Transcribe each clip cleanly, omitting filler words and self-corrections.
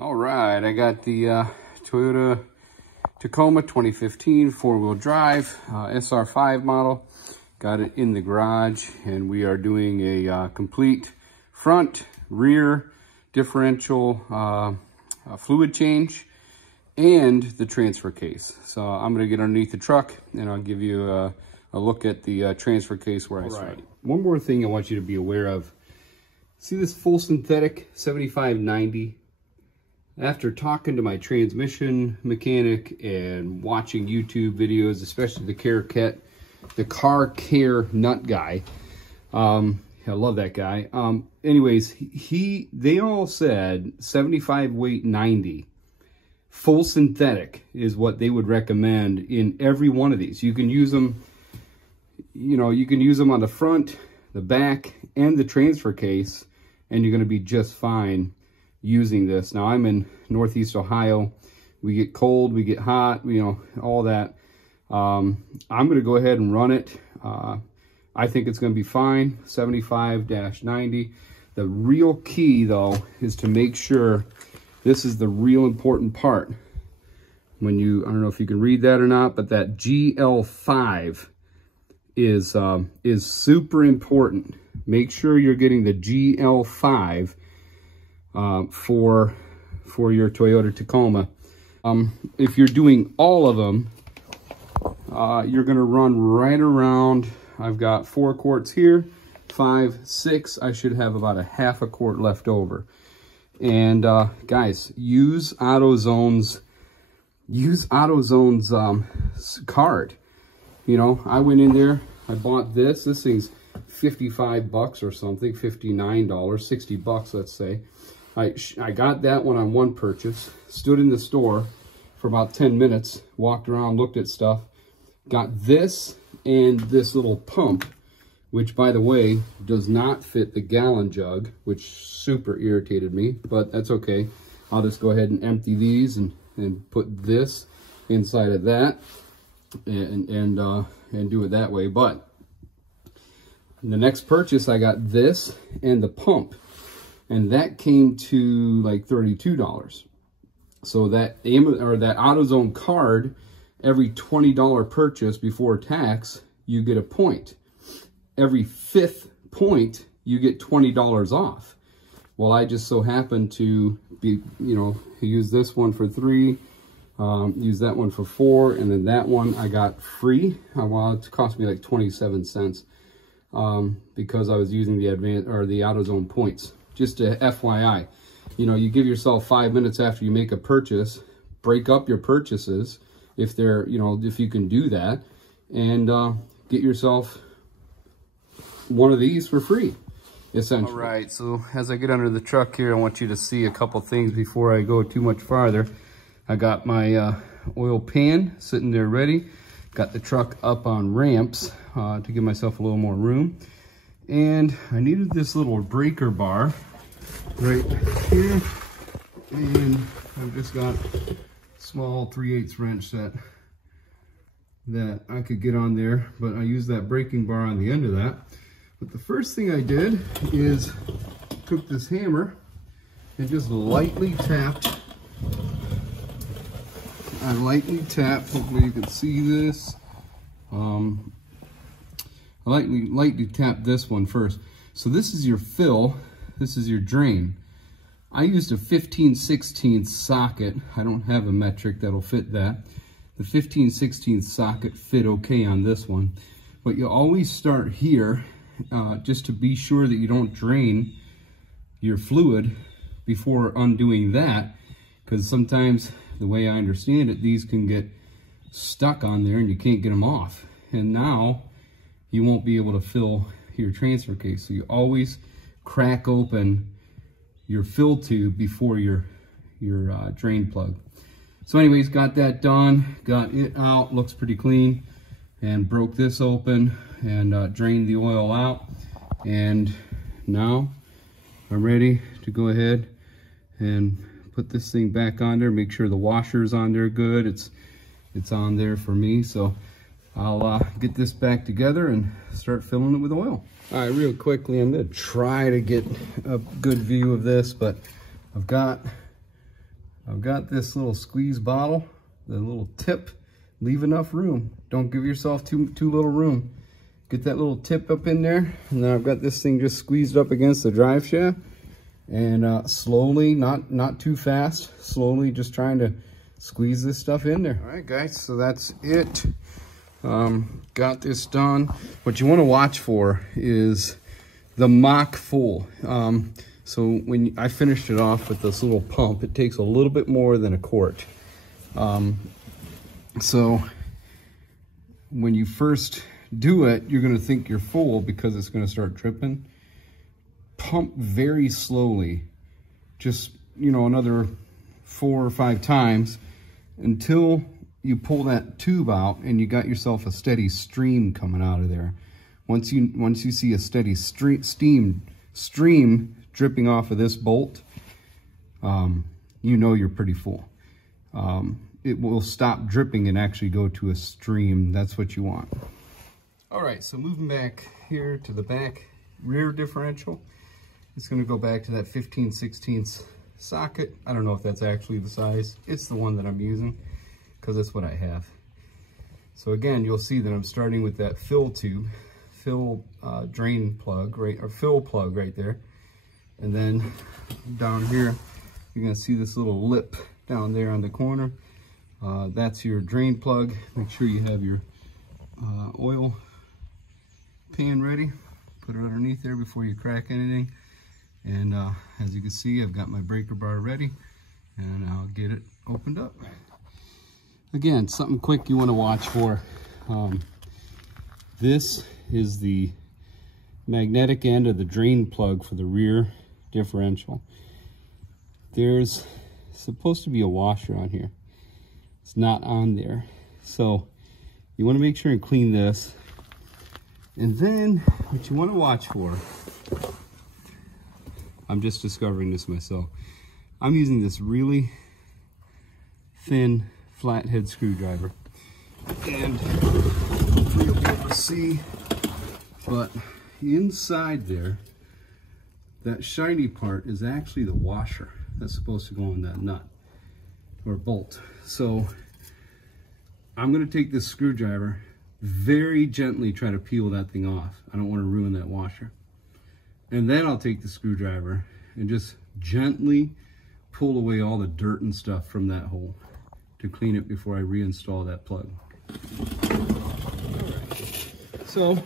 All right, I got the Toyota Tacoma 2015 four-wheel drive SR5 model. Got it in the garage, and we are doing a complete front, rear, differential fluid change, and the transfer case. So I'm gonna get underneath the truck, and I'll give you a look at the transfer case where I started. One more thing I want you to be aware of. See this full synthetic 7590? After talking to my transmission mechanic and watching YouTube videos, especially the car care nut guy, I love that guy. Anyways, they all said 75 weight 90 full synthetic is what they would recommend in every one of these. You can use them, you can use them on the front, the back, and the transfer case, and you're going to be just fine using this. Now, I'm in Northeast Ohio. We get cold, we get hot, all that. I'm going to go ahead and run it. I think it's going to be fine, 75-90. The real key, though, is to make sure, this is the real important part. When I don't know if you can read that or not, but that GL5 is super important. Make sure you're getting the GL5 for your Toyota Tacoma. If you're doing all of them, you're gonna run right around, I've got 4 quarts here, 5, 6, I should have about a half a quart left over. And guys, use AutoZone's card. I went in there, I bought this thing's $55 or something, $59, 60 bucks, let's say. I got that one on one purchase, stood in the store for about 10 minutes, walked around, looked at stuff, got this and this little pump, which, by the way, does not fit the gallon jug, which super irritated me, but that's okay. I'll just go ahead and empty these and put this inside of that and do it that way. But in the next purchase, I got this and the pump, and that came to like $32. So that AutoZone card, every $20 purchase before tax, you get a point. Every 5th point, you get $20 off. Well, I just so happened to be, use this one for 3, use that one for 4, and then that one I got free. Well, it cost me like 27 cents because I was using the AutoZone points. Just a FYI, you give yourself 5 minutes after you make a purchase, break up your purchases if they're, if you can do that, and get yourself one of these for free, essentially. All right, so as I get under the truck here, I want you to see a couple things before I go too much farther. I got my oil pan sitting there ready. Got the truck up on ramps to give myself a little more room. And I needed this little breaker bar right here. And I've just got a small 3/8 wrench that I could get on there, but I used that braking bar on the end of that. But the first thing I did is took this hammer and just lightly tapped. I lightly tapped, hopefully you can see this. I lightly tap this one first. So this is your fill, this is your drain. I used a 15/16 socket. I don't have a metric that'll fit that. The 15/16 socket fit okay on this one. But you always start here just to be sure that you don't drain your fluid before undoing that, because sometimes, the way I understand it, these can get stuck on there and you can't get them off. And now you won't be able to fill your transfer case. So you always crack open your fill tube before your drain plug. So anyways, got that done, got it out, looks pretty clean, and broke this open and drained the oil out. And now I'm ready to go ahead and put this thing back on there, make sure the washer's on there good. It's on there for me. So I'll get this back together and start filling it with oil. All right, real quickly, I'm gonna try to get a good view of this, but I've got I've got this little squeeze bottle, the little tip. Leave enough room. Don't give yourself too little room. Get that little tip up in there, and then I've got this thing just squeezed up against the drive shaft, and slowly, not too fast, slowly just trying to squeeze this stuff in there. All right, guys, so that's it. Got this done. What you want to watch for is the mock full. So when I finished it off with this little pump, it takes a little bit more than a quart. So when you first do it, you're going to think you're full because it's going to start dripping. Pump very slowly, just, you know, another 4 or 5 times until you pull that tube out and you got yourself a steady stream coming out of there. Once you see a steady stream dripping off of this bolt, you know you're pretty full. It will stop dripping and actually go to a stream. That's what you want. All right, so moving back here to the back rear differential, it's going to go back to that 15/16 socket. I don't know if that's actually the size. It's the one that I'm using because that's what I have. So again, you'll see that I'm starting with that fill tube, drain plug, right, or fill plug right there. And then down here, you're going to see this little lip down there on the corner. That's your drain plug. Make sure you have your oil pan ready. Put it underneath there before you crack anything. And as you can see, I've got my breaker bar ready, and I'll get it opened up. Again, something quick you want to watch for. This is the magnetic end of the drain plug for the rear differential. There's supposed to be a washer on here. It's not on there. So you want to make sure and clean this. And then what you want to watch for, I'm just discovering this myself. I'm using this really thin flathead screwdriver. And hopefully you'll be able to see, but inside there, that shiny part is actually the washer that's supposed to go on that nut or bolt. So I'm going to take this screwdriver, very gently try to peel that thing off. I don't want to ruin that washer. And then I'll take the screwdriver and just gently pull away all the dirt and stuff from that hole to clean it before I reinstall that plug. So,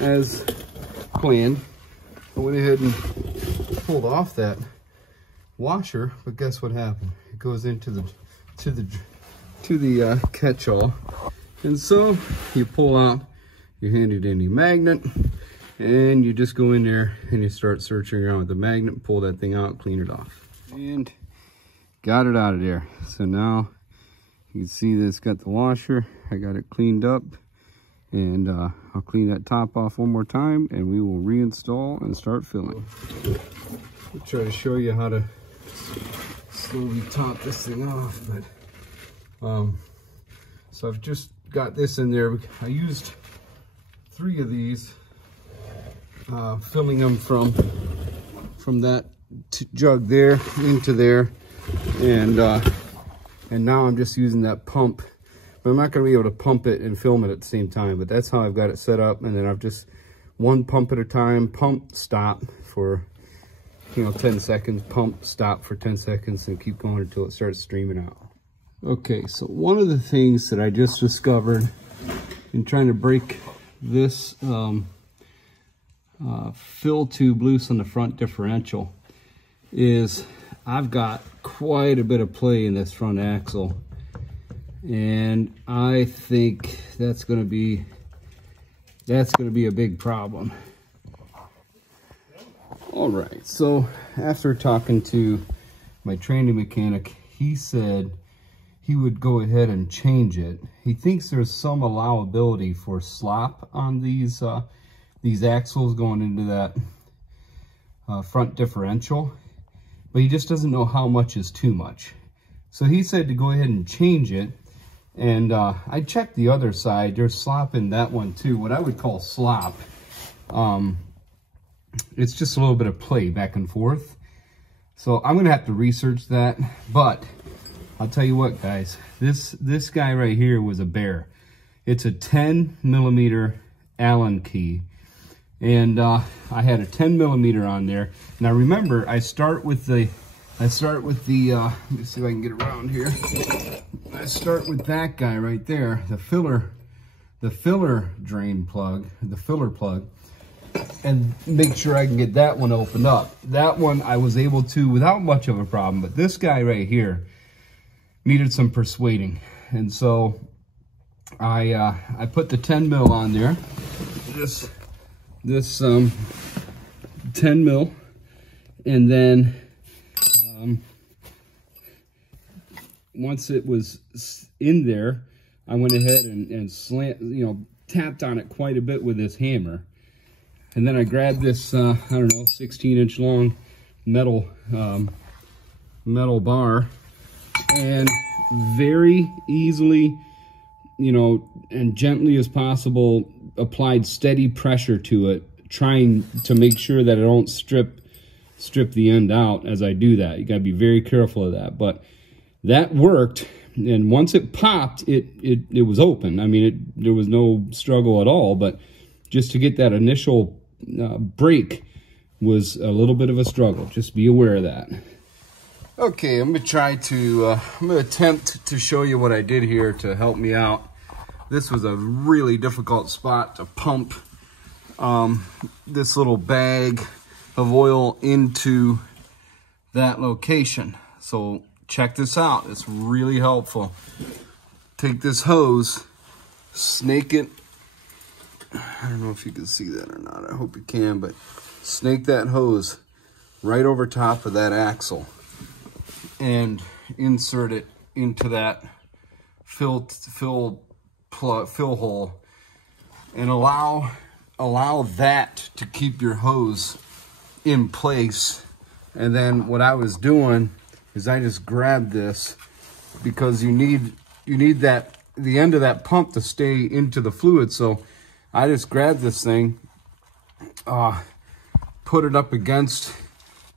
as planned, I went ahead and pulled off that washer, but guess what happened? It goes into the catch-all, and so you pull out your handy-dandy magnet, and you just go in there and you start searching around with the magnet, pull that thing out, clean it off, and got it out of there. So now you can see that it's got the washer. I got it cleaned up, and I'll clean that top off one more time, and we will reinstall and start filling. I'll try to show you how to slowly top this thing off, but so I've just got this in there. I used 3 of these, filling them from that jug there into there, and now I'm just using that pump. But I'm not going to be able to pump it and film it at the same time, but that's how I've got it set up. And then I've just one pump at a time, pump, stop for 10 seconds, pump, stop for 10 seconds, and keep going until it starts streaming out. Okay, so one of the things that I just discovered in trying to break this fill tube loose on the front differential is I've got quite a bit of play in this front axle, and I think that's going to be a big problem. All right, so after talking to my training mechanic, he said he would go ahead and change it. He thinks there's some allowability for slop on these axles going into that front differential, but he just doesn't know how much is too much. So he said to go ahead and change it, and I checked the other side. There's slop in that one too, what I would call slop. It's just a little bit of play back and forth. So I'm gonna have to research that, but I'll tell you what, guys, this guy right here was a bear. It's a 10mm Allen key, and I had a 10mm on there. Now remember, I start with the let me see if I can get around here. I start with that guy right there, the filler drain plug, the filler plug, and make sure I can get that one opened up. That one I was able to without much of a problem, but this guy right here needed some persuading. And so I put the 10 mil on there, this 10 mil, and then once it was in there, I went ahead and tapped on it quite a bit with this hammer. And then I grabbed this, I don't know, 16-inch long metal bar, and very easily, and gently as possible, applied steady pressure to it, trying to make sure that I don't strip the end out as I do that. You gotta be very careful of that. But that worked, and once it popped, it was open. I mean, there was no struggle at all, but just to get that initial break was a little bit of a struggle. Just be aware of that. Okay, I'm gonna attempt to show you what I did here to help me out. This was a really difficult spot to pump this little bag of oil into that location. So check this out, it's really helpful. Take this hose, snake it. I don't know if you can see that or not, I hope you can, but snake that hose right over top of that axle and insert it into that fill hole, and allow that to keep your hose in place. And then what I was doing is I just grabbed this, because you need the end of that pump to stay into the fluid. So I just grabbed this thing, put it up against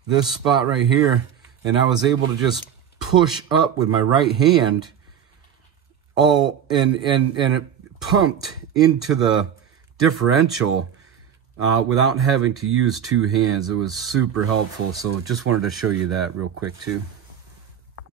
this spot right here, and I was able to just push up with my right hand, and it pumped into the differential without having to use two hands. It was super helpful. So just wanted to show you that real quick too.